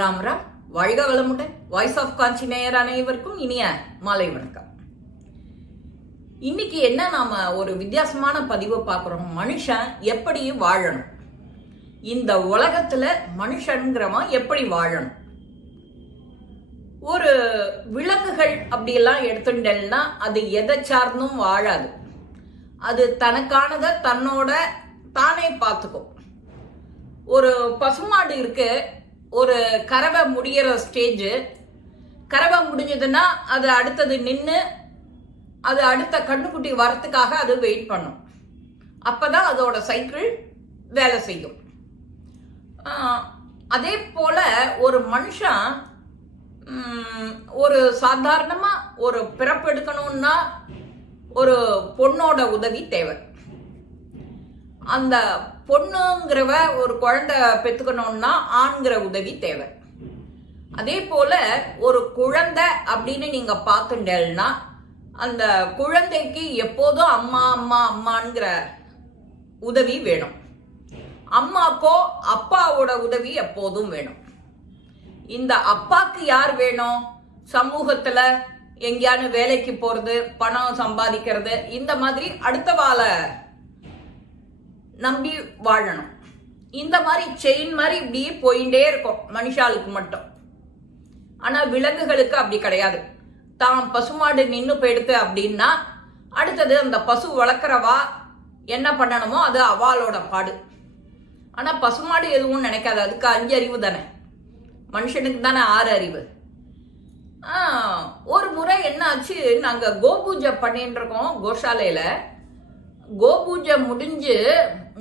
ராம் ராம். வாழ்க வளமுடன். Voice of காஞ்சி நேயர் அனைவருக்கும் இனிய மாலை வணக்கம். இன்னைக்கு என்ன நாம ஒரு வித்தியாசமான பதிவை பார்க்குறோம். மனுஷன் எப்படி வாழணும், இந்த உலகத்துல மனுஷங்கிறவன் எப்படி வாழணும். ஒரு விலங்குகள் அப்படியெல்லாம் எடுத்துட்டேன்னா அது எதை சார்ந்தும் வாழாது. அது தனக்கானதை தன்னோட தானே பார்த்துக்கும். ஒரு பசுமாடு இருக்கு, ஒரு கறவை முடிகிற ஸ்டேஜ். கறவை முடிஞ்சதுன்னா அது அடுத்தது நின்று அது அடுத்த கண்ணுக்குட்டி வரத்துக்காக அது வெயிட் பண்ணும். அப்பதான் அதோட சைக்கிள் வேலை செய்யும். அதே போல ஒரு மனுஷன் ஒரு சாதாரணமா ஒரு பிறப்பு எடுக்கணும்னா ஒரு பொண்ணோட உதவி தேவை. அந்த பொண்ணுங்கிறவ ஒரு குழந்தை பெற்றுக்கணும்னா ஆண்கிற உதவி தேவை. அதே போல ஒரு குழந்தை அப்படின்னு நீங்க பார்த்துட்டேன்னா அந்த குழந்தைக்கு எப்போதும் அம்மா அம்மா அம்மாங்கிற உதவி வேணும். அம்மாக்கோ அப்பாவோட உதவி எப்போதும் வேணும். இந்த அப்பாக்கு யார் வேணும்? சமூகத்துல எங்கேயானு வேலைக்கு போறது, பணம் சம்பாதிக்கிறது, இந்த மாதிரி அடுத்த வாழை நம்பி வாழணும். இந்த மாதிரி செயின் மாதிரி இப்படி போயிட்டே இருக்கும் மனுஷாளுக்கு மட்டும். ஆனா விலங்குகளுக்கு அப்படி கிடையாது. தான் பசுமாடு நின்று போயிடுது அப்படின்னா அடுத்தது அந்த பசு வளர்க்குறவா என்ன பண்ணணுமோ அது அவளோட பாடு. ஆனா பசுமாடு எதுவும் நினைக்காது. அதுக்கு 5 அறிவு தானே, மனுஷனுக்கு தானே 6 அறிவு. ஒரு முறை என்ன ஆச்சு, நாங்க கோபூஜை பண்ணிட்டு இருக்கோம் கோஷாலையில. கோபூஜை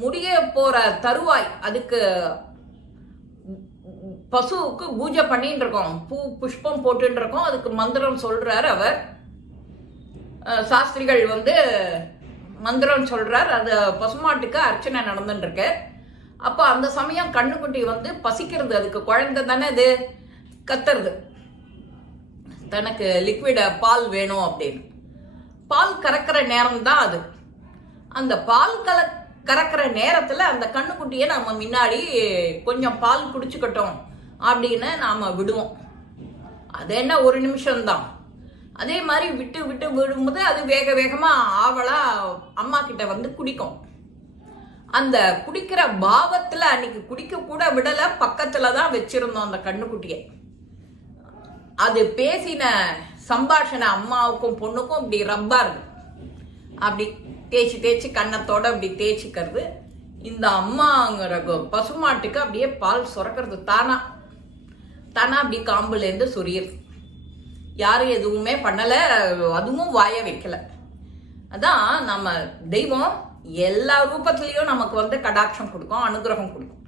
முடிய போற தருவாய், அதுக்கு பசுவுக்கு பூஜை பண்ணிட்டு இருக்கோம், பூ புஷ்பம் போட்டு இருக்கோம். அதுக்கு மந்திரம் சொல்றார் அவர். சாஸ்திரிகள் மந்திரம் சொல்றார். அது பசுமாட்டுக்கு அர்ச்சனை நடந்துட்டு இருக்கு. அப்ப அந்த சமயம் கண்ணுக்குட்டி பசிக்கிறது. அதுக்கு குழந்தை தானே, அது கத்துறது, தனக்கு லிக்விட் பால் வேணும் அப்படின்னு. பால் கறக்கிற நேரம் தான் அது. அந்த பால் கறக்கிற நேரத்துல அந்த கண்ணுக்குட்டியை நாம முன்னாடி கொஞ்சம் பால் குடிச்சுக்கட்டும் அப்படின்னு நாம விடுவோம். அது என்ன, ஒரு நிமிஷம்தான். அதே மாதிரி விட்டு விட்டு விடும்போது அது வேக வேகமா ஆவலா அம்மா கிட்ட குடிக்கும். அந்த குடிக்கிற பாவத்துல அன்னைக்கு குடிக்க கூட விடல, பக்கத்துலதான் வச்சிருந்தோம் அந்த கண்ணுக்குட்டியை. அது பேசின சம்பாஷணை அம்மாவுக்கும் பொண்ணுக்கும் இப்படி ரப்பா இருக்கு. அப்படி தேய்ச்சி கன்னத்தோட அப்படி தேய்ச்சிக்கிறது. இந்த அம்மாங்கிற பசுமாட்டுக்கு அப்படியே பால் சுரக்கிறது. தானா அப்படி காம்புலேருந்து சொரியுது. யாரும் எதுவுமே பண்ணல, அதுவும் வாய வைக்கல. அதான் நம்ம தெய்வம் எல்லா ரூபத்திலையும் நமக்கு கடாட்சம் கொடுக்கும், அனுகிரகம் கொடுக்கும்.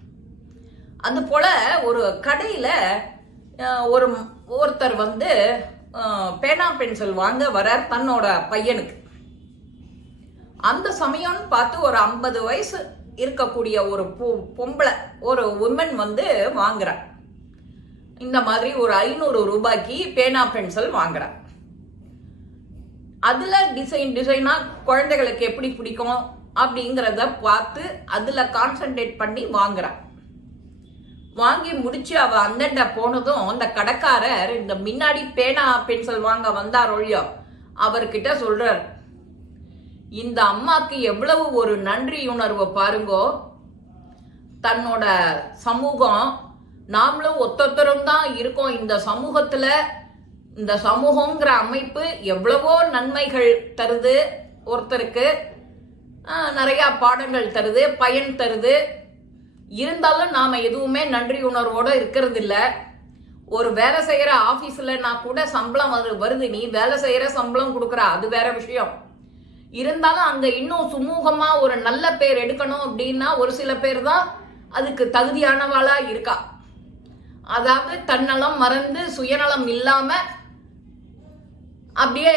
அது போல ஒரு கடையில ஒருத்தர் பேனா பென்சில் வாங்க வரார் தன்னோட பையனுக்கு. அந்த சமயம்னு பார்த்து ஒரு 50 வயசு இருக்கக்கூடிய ஒரு பொம்பளை, ஒரு உமன் வாங்குறார். இந்த மாதிரி ஒரு 500 ரூபாய்க்கு பேனா பென்சில் வாங்குறார். அதுல டிசைனா குழந்தைகளுக்கு எப்படி பிடிக்கும் அப்படிங்கிறத பார்த்து அதுல கான்சென்ட்ரேட் பண்ணி வாங்குறார். வாங்கி முடிச்சு அவ அந்தண்ட போனதும் அந்த கடைக்காரர் இந்த முன்னாடி பேனா பென்சில் வாங்க வந்தார் ஒழியோ அவர்கிட்ட சொல்றார், இந்த அம்மாக்கு எவ்வளவு ஒரு நன்றி உணர்வு பாருங்கோ. தன்னோட சமூகம், நாமளும் ஒத்தொத்தரும் தான் இருக்கோம் இந்த சமூகத்துல. இந்த சமூகங்கிற அமைப்பு எவ்வளவோ நன்மைகள் தருது, ஒருத்தருக்கு நிறைய பாடங்கள் தருது, பயன் தருது. இருந்தாலும் நாம எதுவுமே நன்றி உணர்வோட இருக்கிறது இல்ல. ஒரு வேலை செய்யற ஆபீஸ்லனா கூட சம்பளம் வருது, நீ வேலை செய்யற சம்பளம் கொடுக்குற, அது வேற விஷயம். இருந்தாலும் அங்க இன்னும் சுமூகமா ஒரு நல்ல பேர் எடுக்கணும் அப்படின்னா ஒரு சில பேர் தான் அதுக்கு தகுதியானவாளா இருக்கா. அதாவது தன்னலம் மறந்து சுயநலம் இல்லாம அப்படியே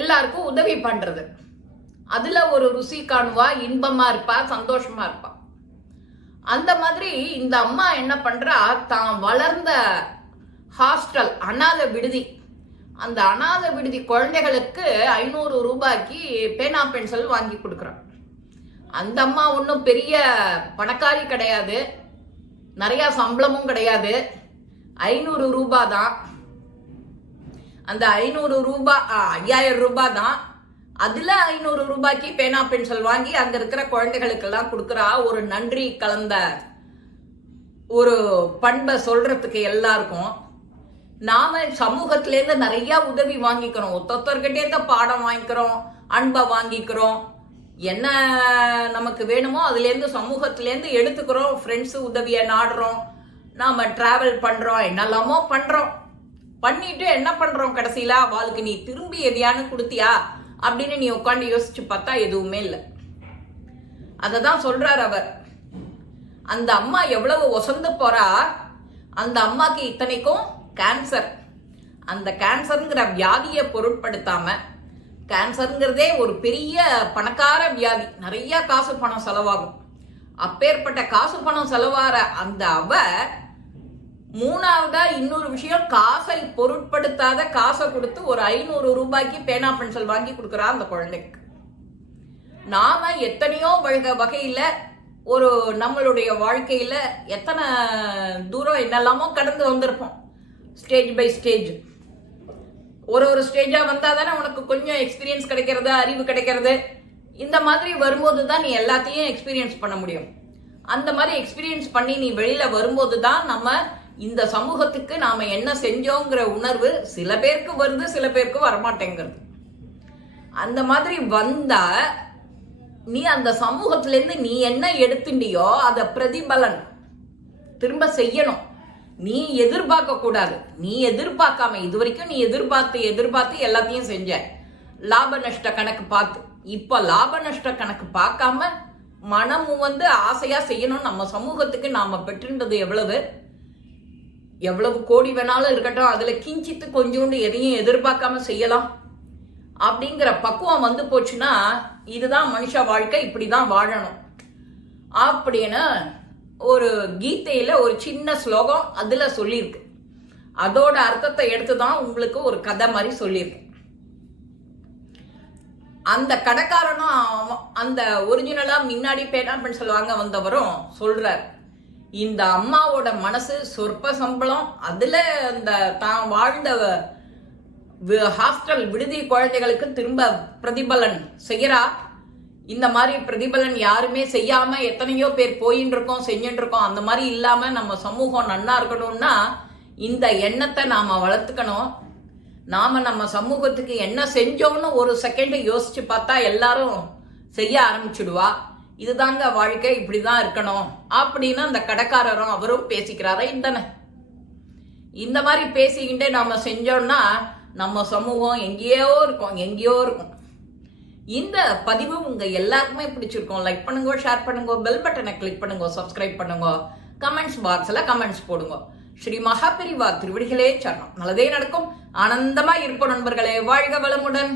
எல்லாருக்கும் உதவி பண்றது. அதுல ஒரு ருசி காணுவா, இன்பமா இருப்பா, சந்தோஷமா இருப்பா. அந்த மாதிரி இந்த அம்மா என்ன பண்றா, தான் வளர்ந்த ஹாஸ்டல், அநாத விடுதி, அந்த அநாத விடுதி குழந்தைகளுக்கு 500 ரூபாய்க்கு பேனா பென்சில் வாங்கி கொடுக்குறான். அந்த அம்மா ஒன்றும் பெரிய பணக்காரி கிடையாது, நிறைய சம்பளமும் கிடையாது. 500 ரூபாய் தான். அந்த 500 ரூபாய் 5000 ரூபாய் தான். அதுல 500 ரூபாய்க்கு பேனா பென்சில் வாங்கி அங்க இருக்கிற குழந்தைகளுக்கெல்லாம் கொடுக்குறா. ஒரு நன்றி கலந்த ஒரு பண்பை சொல்றதுக்கு எல்லாருக்கும். நாம சமூகத்திலேருந்து நிறைய உதவி வாங்கிக்கிறோம். ஒருத்தர்கிட்டே இந்த பாடம் வாங்கிக்கிறோம், அன்பை வாங்கிக்கிறோம், என்ன நமக்கு வேணுமோ அதுலேருந்து சமூகத்திலேருந்து எடுத்துக்கிறோம். ஃப்ரெண்ட்ஸு உதவியை நாடுறோம், நாம டிராவல் பண்றோம், என்னெல்லாமோ பண்றோம். பண்ணிட்டு என்ன பண்றோம் கடைசியில, அவளுக்கு நீ திரும்பி எதையானு கொடுத்தியா அப்படின்னு நீ உட்காந்து யோசிச்சு பார்த்தா எதுவுமே இல்லை. அததான் சொல்றார் அவர். அந்த அம்மா எவ்வளவு ஒசந்து போறா. அந்த அம்மாக்கு இத்தனைக்கும் கேன்சர். அந்த கேன்சருங்கிற வியாதியை பொருட்படுத்தாம, கேன்சருங்கிறதே ஒரு பெரிய பணக்கார வியாதி, நிறைய காசு பணம் செலவாகும். அப்பேற்பட்ட காசு பணம் செலவாற அந்த அவ மூணாவதா இன்னொரு விஷயம், காசை பொருட்படுத்தாத காசை கொடுத்து ஒரு 500 ரூபாய்க்கு பேனா பென்சில் வாங்கி கொடுக்குறா அந்த குழந்தைக்கு. நாம எத்தனையோ வகையில ஒரு நம்மளுடைய வாழ்க்கையில எத்தனை தூரம் என்னெல்லாமோ கடந்து வந்திருப்போம். ஸ்டேஜ் பை ஸ்டேஜ், ஒரு ஸ்டேஜா வந்தா தானே உனக்கு கொஞ்சம் எக்ஸ்பீரியன்ஸ் கிடைக்கிறது, அறிவு கிடைக்கிறது. இந்த மாதிரி வரும்போது தான் நீ எல்லாத்தையும் எக்ஸ்பீரியன்ஸ் பண்ண முடியும். அந்த மாதிரி எக்ஸ்பீரியன்ஸ் பண்ணி நீ வெளியில வரும்போது தான் நம்ம இந்த சமூகத்துக்கு நாம என்ன செஞ்சோங்கிற உணர்வு சில பேருக்கு வருது, சில பேருக்கு வரமாட்டேங்கிறது. அந்த மாதிரி வந்தா நீ அந்த சமூகத்திலேருந்து நீ என்ன எடுத்துட்டியோ அதை பிரதிபலன் திரும்ப செய்யணும். நீ எதிர்பார்க்க கூடாது. நீ எதிர்பார்க்காம, இது வரைக்கும் நீ எதிர்பார்த்து எல்லாத்தையும் செஞ்ச, லாப நஷ்ட கணக்கு பார்த்து. இப்ப லாப நஷ்ட கணக்கு பார்க்காம மனமும் ஆசையா செய்யணும். நம்ம சமூகத்துக்கு நாம பெற்றிருந்தது எவ்வளவு கோடி வேணாலும் இருக்கட்டும், அதுல கிஞ்சித்து கொஞ்சோண்டு எதையும் எதிர்பார்க்காம செய்யலாம் அப்படிங்கிற பக்குவம் போச்சுன்னா இதுதான் மனுஷ வாழ்க்கை, இப்படிதான் வாழணும் அப்படின்னு ஒரு கீதையில ஒரு சின்ன ஸ்லோகம் அதுல சொல்லியிருக்கு. அதோட அர்த்தத்தை எடுத்துதான் உங்களுக்கு ஒரு கதை மாதிரி சொல்லியிருக்கு. அந்த கடைக்காரனும் அந்த ஒரிஜினலா முன்னாடி பேனா பென்சில் வாங்க வந்தவரும் சொல்றார், இந்த அம்மாவோட மனசு சொற்ப சம்பளம், அதுல அந்த தான் வாழ்ந்த ஹாஸ்டல் விடுதி குழந்தைகளுக்கு திரும்ப பிரதிபலன் செய்யறா. இந்த மாதிரி பிரதிபலன் யாருமே செய்யாம எத்தனையோ பேர் போயின்னு இருக்கோம், செஞ்சுட்டு இருக்கோம். அந்த மாதிரி இல்லாம நம்ம சமூகம் நன்னா இருக்கணும்னா இந்த எண்ணத்தை நாம வளர்த்துக்கணும். நாம நம்ம சமூகத்துக்கு என்ன செஞ்சோம்னு ஒரு செகண்ட் யோசிச்சு பார்த்தா எல்லாரும் செய்ய ஆரம்பிச்சுடுவா. இதுதாங்க வாழ்க்கை, இப்படிதான் இருக்கணும் அப்படின்னு அந்த கடைக்காரரும் அவரும் பேசிக்கிறாரா இந்தன. இந்த மாதிரி பேசிக்கிட்டே நாம செஞ்சோம்னா நம்ம சமூகம் எங்கேயோ இருக்கும். இந்த பதிவு உங்க எல்லாருக்குமே பிடிச்சிருக்கும். லைக் பண்ணுங்க, ஷேர் பண்ணுங்க, பெல் பட்டனை கிளிக் பண்ணுங்க, சப்ஸ்கிரைப் பண்ணுங்க, கமெண்ட்ஸ் பாக்ஸ்ல கமெண்ட்ஸ் போடுங்க. ஸ்ரீ மகாபெரிவா திருவடிகளே சரணம். நல்லதே நடக்கும். ஆனந்தமா இருப்போம் நண்பர்களே. வாழ்க வளமுடன்.